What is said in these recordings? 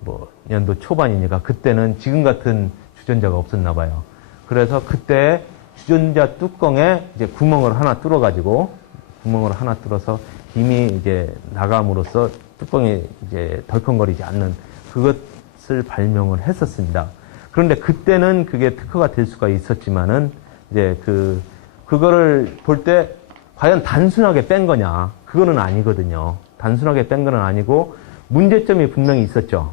뭐 연도 초반이니까 그때는 지금 같은 주전자가 없었나 봐요. 그래서 그때 주전자 뚜껑에 이제 구멍을 하나 뚫어가지고 구멍을 하나 뚫어서 김이 이제 나감으로써 뚜껑이 이제 덜컹거리지 않는 그것을 발명을 했었습니다. 그런데 그때는 그게 특허가 될 수가 있었지만은 이제 그거를 볼 때 과연 단순하게 뺀 거냐? 그거는 아니거든요. 단순하게 뺀 거는 아니고 문제점이 분명히 있었죠.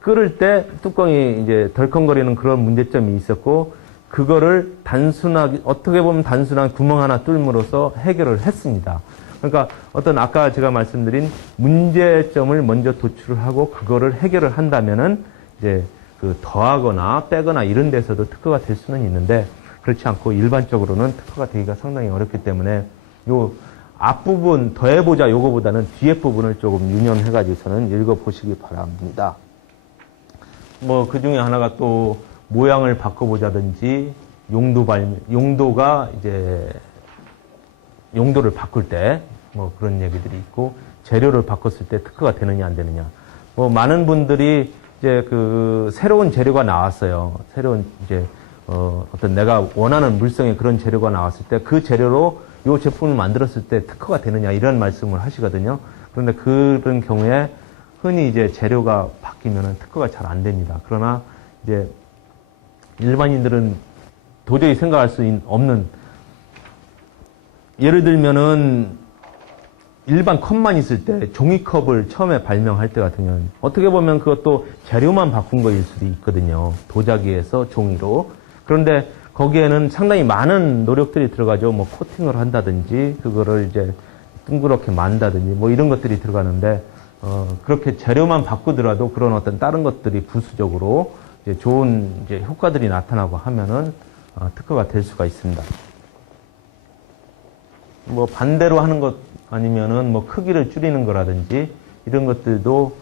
끓을 때 뚜껑이 이제 덜컹거리는 그런 문제점이 있었고 그거를 단순하게 어떻게 보면 단순한 구멍 하나 뚫음으로써 해결을 했습니다. 그러니까 어떤 아까 제가 말씀드린 문제점을 먼저 도출을 하고 그거를 해결을 한다면은 이제 그 더하거나 빼거나 이런 데서도 특허가 될 수는 있는데 그렇지 않고 일반적으로는 특허가 되기가 상당히 어렵기 때문에 요 앞부분 더해보자 요거보다는 뒤에 부분을 조금 유념해가지고서는 읽어보시기 바랍니다. 뭐 그 중에 하나가 또 모양을 바꿔보자든지 용도가 이제 용도를 바꿀 때 뭐 그런 얘기들이 있고 재료를 바꿨을 때 특허가 되느냐 안 되느냐 뭐 많은 분들이 이제 그 새로운 재료가 나왔어요. 새로운 이제 어떤 내가 원하는 물성의 그런 재료가 나왔을 때 그 재료로 이 제품을 만들었을 때 특허가 되느냐 이런 말씀을 하시거든요. 그런데 그런 경우에 흔히 이제 재료가 바뀌면은 특허가 잘 안 됩니다. 그러나 이제 일반인들은 도저히 생각할 수 없는 예를 들면은 일반 컵만 있을 때 종이컵을 처음에 발명할 때 같은 경우는 어떻게 보면 그것도 재료만 바꾼 거일 수도 있거든요. 도자기에서 종이로. 그런데 거기에는 상당히 많은 노력들이 들어가죠. 뭐 코팅을 한다든지 그거를 이제 둥그렇게 만다든지 뭐 이런 것들이 들어가는데 그렇게 재료만 바꾸더라도 그런 어떤 다른 것들이 부수적으로 이제 좋은 이제 효과들이 나타나고 하면은 특허가 될 수가 있습니다. 뭐 반대로 하는 것 아니면은 뭐 크기를 줄이는 거라든지 이런 것들도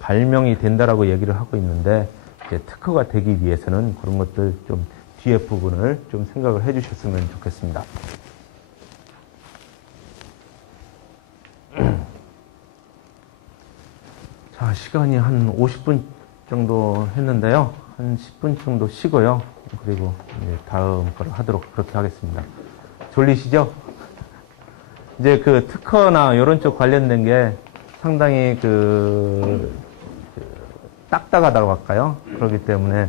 발명이 된다라고 얘기를 하고 있는데 이제 특허가 되기 위해서는 그런 것들 좀 뒤에 부분을 좀 생각을 해주셨으면 좋겠습니다. 자, 시간이 한 50분 정도 했는데요. 한 10분 정도 쉬고요. 그리고 이제 다음 거를 하도록 그렇게 하겠습니다. 졸리시죠? 이제 그 특허나 이런 쪽 관련된 게 상당히 딱딱하다고 할까요? 그렇기 때문에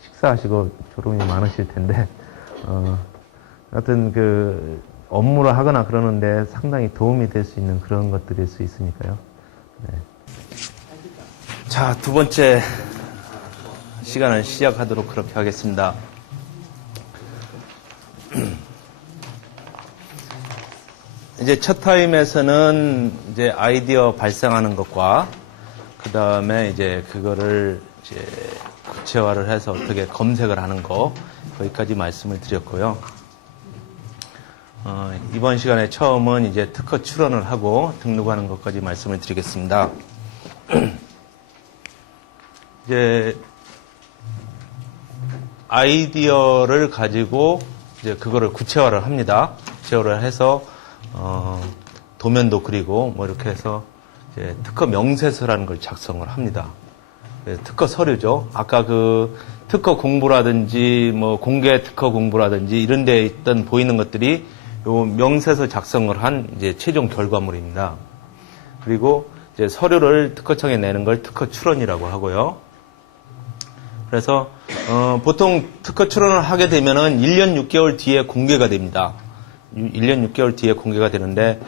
식사하시고 졸음이 많으실 텐데 하여튼 업무를 하거나 그러는데 상당히 도움이 될 수 있는 그런 것들일 수 있으니까요. 네. 자, 두 번째 시간을 시작하도록 그렇게 하겠습니다. 이제 첫 타임에서는 이제 아이디어 발생하는 것과 그 다음에 이제 그거를 이제 구체화를 해서 어떻게 검색을 하는 거 거기까지 말씀을 드렸고요. 이번 시간에 처음은 이제 특허 출원을 하고 등록하는 것까지 말씀을 드리겠습니다. 이제 아이디어를 가지고 이제 그거를 구체화를 합니다. 구체화를 해서 도면도 그리고 뭐 이렇게 해서 이제 특허 명세서라는 걸 작성을 합니다. 특허 서류죠. 아까 그 특허 공부라든지 뭐 공개 특허 공부라든지 이런 데 있던 보이는 것들이 요 명세서 작성을 한 이제 최종 결과물입니다. 그리고 이제 서류를 특허청에 내는 걸 특허 출원이라고 하고요. 그래서 보통 특허 출원을 하게 되면은 1년 6개월 뒤에 공개가 됩니다. 1년 6개월 뒤에 공개가 되는데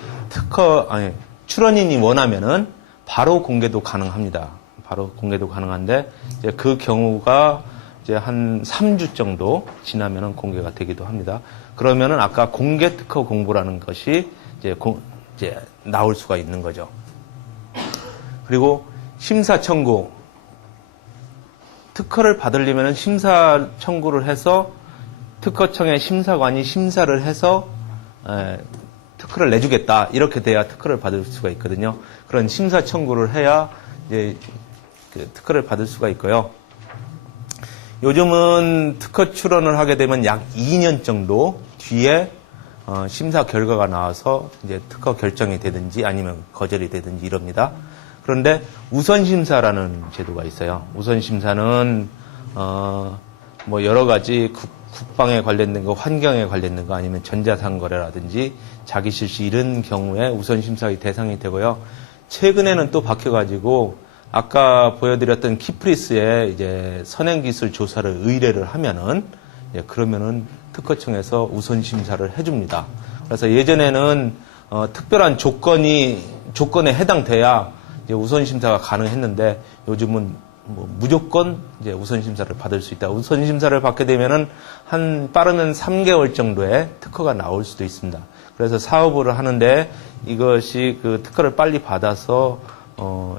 출원인이 원하면은 바로 공개도 가능합니다. 바로 공개도 가능한데 이제 그 경우가 이제 한 3주 정도 지나면은 공개가 되기도 합니다. 그러면은 아까 공개 특허 공부라는 것이 이제 나올 수가 있는 거죠. 그리고 심사 청구. 특허를 받으려면은 심사 청구를 해서 특허청의 심사관이 심사를 해서 특허를 내주겠다. 이렇게 돼야 특허를 받을 수가 있거든요. 그런 심사 청구를 해야 이제 그 특허를 받을 수가 있고요. 요즘은 특허 출원을 하게 되면 약 2년 정도 뒤에 심사 결과가 나와서 이제 특허 결정이 되든지 아니면 거절이 되든지 이럽니다. 그런데 우선심사라는 제도가 있어요. 우선심사는 뭐 여러 가지 국방에 관련된 거, 환경에 관련된 거, 아니면 전자상거래라든지 자기실시 이런 경우에 우선심사의 대상이 되고요. 최근에는 또 바뀌어가지고 아까 보여드렸던 키프리스에 이제 선행기술 조사를 의뢰를 하면은 그러면은 특허청에서 우선심사를 해줍니다. 그래서 예전에는 특별한 조건에 해당돼야 이제 우선심사가 가능했는데 요즘은 뭐 무조건 이제 우선심사를 받을 수 있다. 우선심사를 받게 되면은 빠르면 3개월 정도의 특허가 나올 수도 있습니다. 그래서 사업을 하는데 이것이 그 특허를 빨리 받아서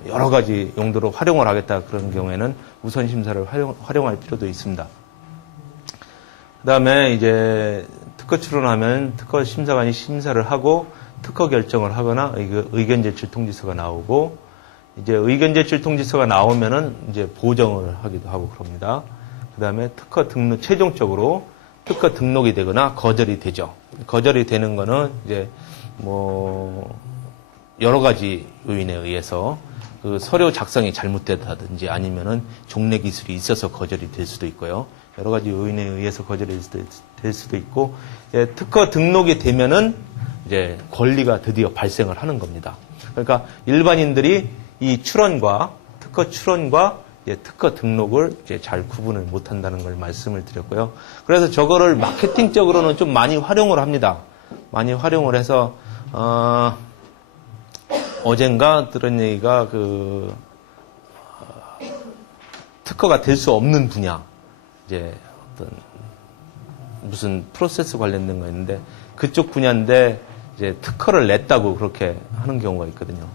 여러 가지 용도로 활용을 하겠다 그런 경우에는 우선심사를 활용할 필요도 있습니다. 그 다음에 이제 특허 출원하면 특허 심사관이 심사를 하고 특허 결정을 하거나 의견 제출 통지서가 나오고 이제 의견 제출 통지서가 나오면은 이제 보정을 하기도 하고 그럽니다. 그 다음에 특허 등록, 최종적으로 특허 등록이 되거나 거절이 되죠. 거절이 되는 거는 이제 뭐 여러 가지 요인에 의해서 그 서류 작성이 잘못됐다든지 아니면은 종래 기술이 있어서 거절이 될 수도 있고요. 여러 가지 요인에 의해서 거절이 될 수도 있고, 이제 특허 등록이 되면은 이제 권리가 드디어 발생을 하는 겁니다. 그러니까 일반인들이 이 특허 출원과 특허 등록을 이제 잘 구분을 못 한다는 걸 말씀을 드렸고요. 그래서 저거를 마케팅적으로는 좀 많이 활용을 합니다. 많이 활용을 해서, 어젠가 들은 얘기가 특허가 될 수 없는 분야, 이제 어떤 무슨 프로세스 관련된 거 있는데 그쪽 분야인데 이제 특허를 냈다고 그렇게 하는 경우가 있거든요.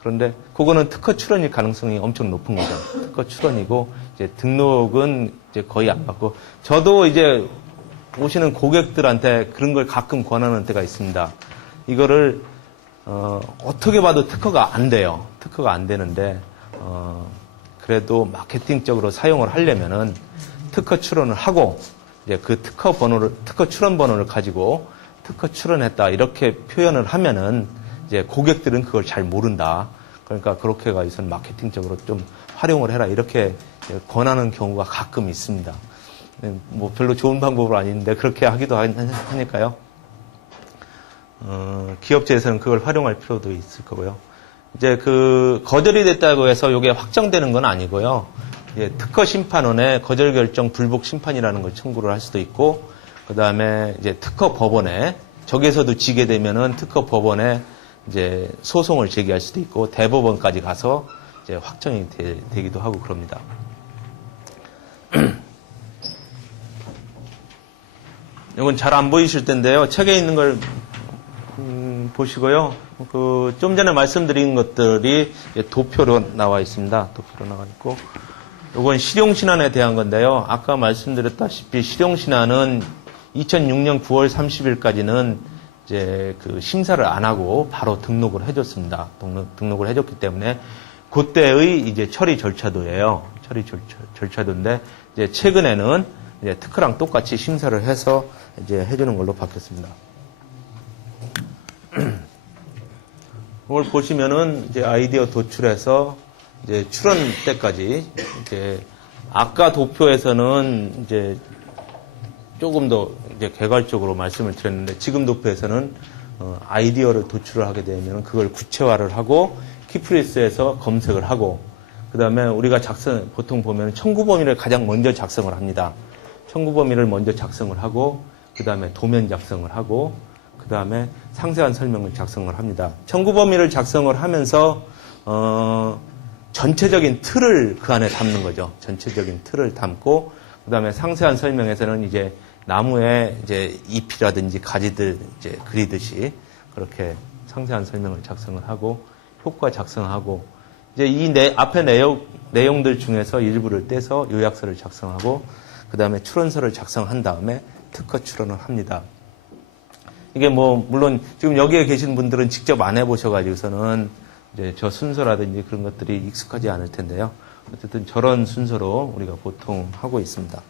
그런데 그거는 특허 출원일 가능성이 엄청 높은 거죠. 특허 출원이고 이제 등록은 이제 거의 안 받고, 저도 이제 오시는 고객들한테 그런 걸 가끔 권하는 때가 있습니다. 이거를 어떻게 봐도 특허가 안 돼요. 특허가 안 되는데 그래도 마케팅적으로 사용을 하려면은 특허 출원을 하고 이제 그 특허 출원 번호를 가지고 특허 출원했다 이렇게 표현을 하면은 이제 고객들은 그걸 잘 모른다. 그러니까 그렇게 해서 마케팅적으로 좀 활용을 해라 이렇게 권하는 경우가 가끔 있습니다. 뭐 별로 좋은 방법은 아닌데 그렇게 하기도 하니까요. 기업체에서는 그걸 활용할 필요도 있을 거고요. 이제 거절이 됐다고 해서 이게 확정되는 건 아니고요. 이제 특허심판원에 거절 결정 불복 심판이라는 걸 청구를 할 수도 있고, 그 다음에 이제 특허법원에 저기에서도 지게 되면은 특허법원에 이제 소송을 제기할 수도 있고 대법원까지 가서 이제 확정이 되기도 하고 그럽니다. 이건 잘 안 보이실 텐데요. 책에 있는 걸 보시고요. 좀 전에 말씀드린 것들이 도표로 나와 있습니다. 도표로 나와 있고, 이건 실용신안에 대한 건데요. 아까 말씀드렸다시피 실용신안은 2006년 9월 30일까지는 이제 심사를 안 하고 바로 등록을 해줬습니다. 등록을 해줬기 때문에 그때의 이제 처리 절차도예요. 처리 절차도인데 이제 최근에는 이제 특허랑 똑같이 심사를 해서 이제 해주는 걸로 바뀌었습니다. 이걸 보시면은 이제 아이디어 도출해서 이제 출원 때까지 이제 아까 도표에서는 이제 조금 더 이제 개괄적으로 말씀을 드렸는데 지금 도표에서는 아이디어를 도출을 하게 되면 그걸 구체화를 하고 키프리스에서 검색을 하고, 그 다음에 우리가 보통 보면 청구 범위를 가장 먼저 작성을 합니다. 청구 범위를 먼저 작성을 하고, 그 다음에 도면 작성을 하고, 그 다음에 상세한 설명을 작성을 합니다. 청구 범위를 작성을 하면서 전체적인 틀을 그 안에 담는 거죠. 전체적인 틀을 담고, 그 다음에 상세한 설명에서는 이제 나무에 이제 잎이라든지 가지들 이제 그리듯이 그렇게 상세한 설명을 작성을 하고, 효과 작성하고, 이제 이 앞에 내용들 중에서 일부를 떼서 요약서를 작성하고, 그 다음에 출원서를 작성한 다음에 특허 출원을 합니다. 이게 뭐, 물론 지금 여기에 계신 분들은 직접 안 해보셔가지고서는 이제 저 순서라든지 그런 것들이 익숙하지 않을 텐데요. 어쨌든 저런 순서로 우리가 보통 하고 있습니다.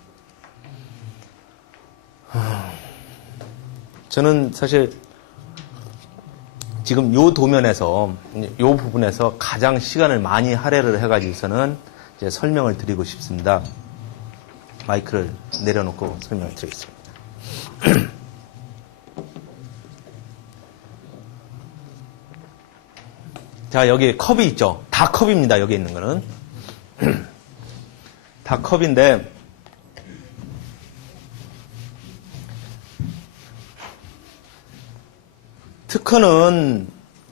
저는 사실 지금 요 도면에서, 요 부분에서 가장 시간을 많이 할애를 해가지고서는 이제 설명을 드리고 싶습니다. 마이크를 내려놓고 설명을 드리겠습니다. 자, 여기 컵이 있죠. 다 컵입니다. 여기 있는 거는. 다 컵인데, 특허는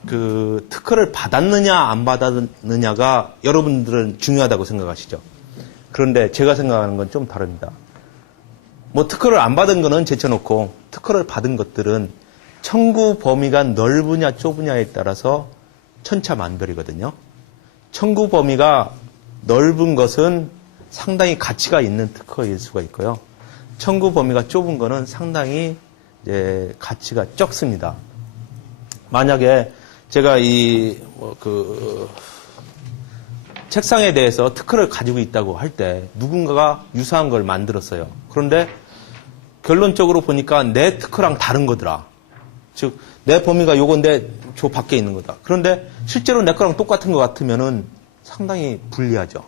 특허를 받았느냐 안 받았느냐가 여러분들은 중요하다고 생각하시죠. 그런데 제가 생각하는 건 좀 다릅니다. 뭐 특허를 안 받은 거는 제쳐놓고 특허를 받은 것들은 청구 범위가 넓으냐 좁으냐에 따라서 천차만별이거든요. 청구 범위가 넓은 것은 상당히 가치가 있는 특허일 수가 있고요. 청구 범위가 좁은 거는 상당히 이제 가치가 적습니다. 만약에 제가 책상에 대해서 특허를 가지고 있다고 할 때 누군가가 유사한 걸 만들었어요. 그런데 결론적으로 보니까 내 특허랑 다른 거더라. 즉, 내 범위가 요건데 저 밖에 있는 거다. 그런데 실제로 내 거랑 똑같은 것 같으면은 상당히 불리하죠.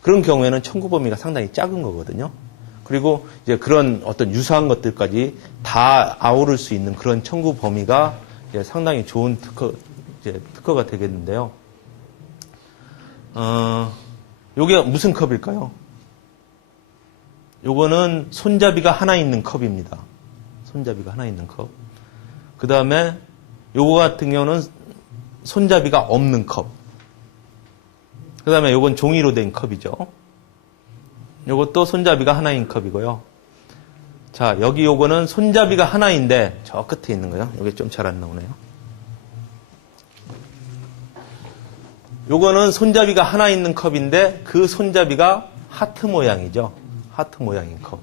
그런 경우에는 청구 범위가 상당히 작은 거거든요. 그리고 이제 그런 어떤 유사한 것들까지 다 아우를 수 있는 그런 청구 범위가 이제 상당히 좋은 특허가 되겠는데요. 요게 무슨 컵일까요? 요거는 손잡이가 하나 있는 컵입니다. 손잡이가 하나 있는 컵. 그 다음에 요거 같은 경우는 손잡이가 없는 컵. 그 다음에 요건 종이로 된 컵이죠. 요것도 손잡이가 하나인 컵이고요. 자, 여기 요거는 손잡이가 하나인데 저 끝에 있는 거요. 여기 좀 잘 안 나오네요. 요거는 손잡이가 하나 있는 컵인데 그 손잡이가 하트 모양이죠. 하트 모양인 컵.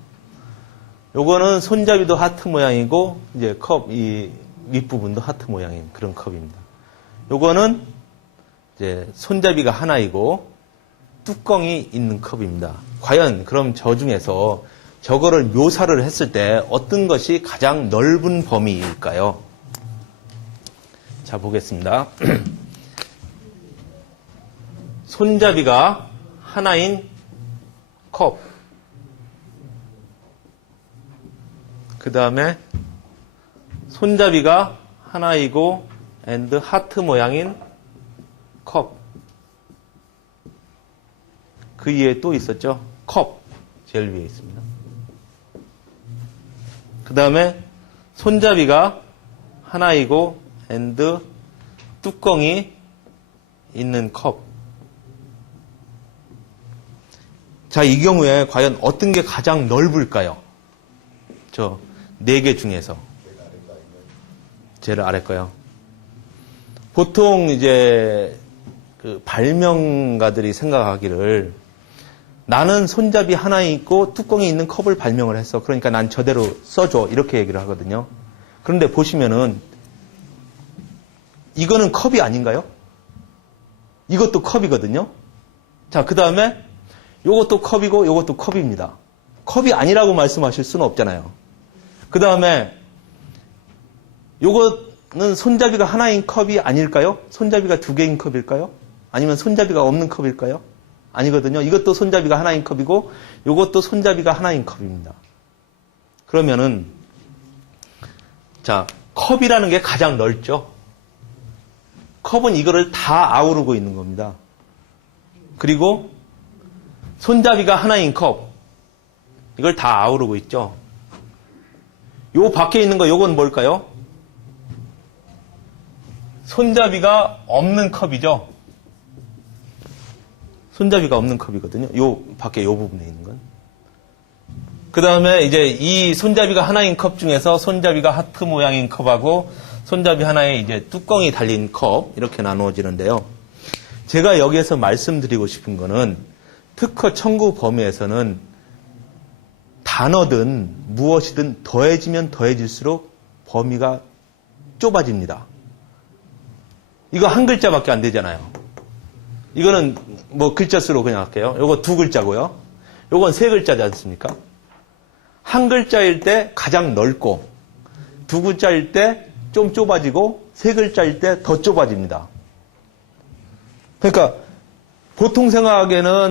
요거는 손잡이도 하트 모양이고 이제 컵 이 윗부분도 하트 모양인 그런 컵입니다. 요거는 이제 손잡이가 하나이고 뚜껑이 있는 컵입니다. 과연 그럼 저 중에서 저거를 묘사를 했을 때 어떤 것이 가장 넓은 범위일까요? 자, 보겠습니다. 손잡이가 하나인 컵. 그 다음에 손잡이가 하나이고 and 하트 모양인 컵. 그 위에 또 있었죠? 컵. 제일 위에 있습니다. 그 다음에 손잡이가 하나이고 and 뚜껑이 있는 컵. 자, 이 경우에 과연 어떤 게 가장 넓을까요? 저 4개 중에서. 제일 아래 거요. 보통 이제 그 발명가들이 생각하기를 나는 손잡이 하나 있고 뚜껑이 있는 컵을 발명을 했어. 그러니까 난 저대로 써줘. 이렇게 얘기를 하거든요. 그런데 보시면은 이거는 컵이 아닌가요? 이것도 컵이거든요. 자, 그 다음에 요것도 컵이고 요것도 컵입니다. 컵이 아니라고 말씀하실 수는 없잖아요. 그 다음에 요거는 손잡이가 하나인 컵이 아닐까요? 손잡이가 2개인 컵일까요? 아니면 손잡이가 없는 컵일까요? 아니거든요. 이것도 손잡이가 하나인 컵이고 요것도 손잡이가 하나인 컵입니다. 그러면은 자, 컵이라는 게 가장 넓죠. 컵은 이거를 다 아우르고 있는 겁니다. 그리고 손잡이가 하나인 컵, 이걸 다 아우르고 있죠. 요 밖에 있는 거 요건 뭘까요? 손잡이가 없는 컵이죠. 손잡이가 없는 컵이거든요. 요 밖에 요 부분에 있는 건. 그 다음에 이제 이 손잡이가 하나인 컵 중에서 손잡이가 하트 모양인 컵하고 손잡이 하나에 이제 뚜껑이 달린 컵 이렇게 나누어지는데요. 제가 여기에서 말씀드리고 싶은 거는 특허 청구 범위에서는 단어든 무엇이든 더해지면 더해질수록 범위가 좁아집니다. 이거 한 글자밖에 안 되잖아요. 이거는 뭐 글자 수로 그냥 할게요. 요거 2글자고요. 요건 3글자지 않습니까? 한 글자일 때 가장 넓고 2글자일 때 좀 좁아지고 세 글자일 때 더 좁아집니다. 그러니까 보통 생각하기에는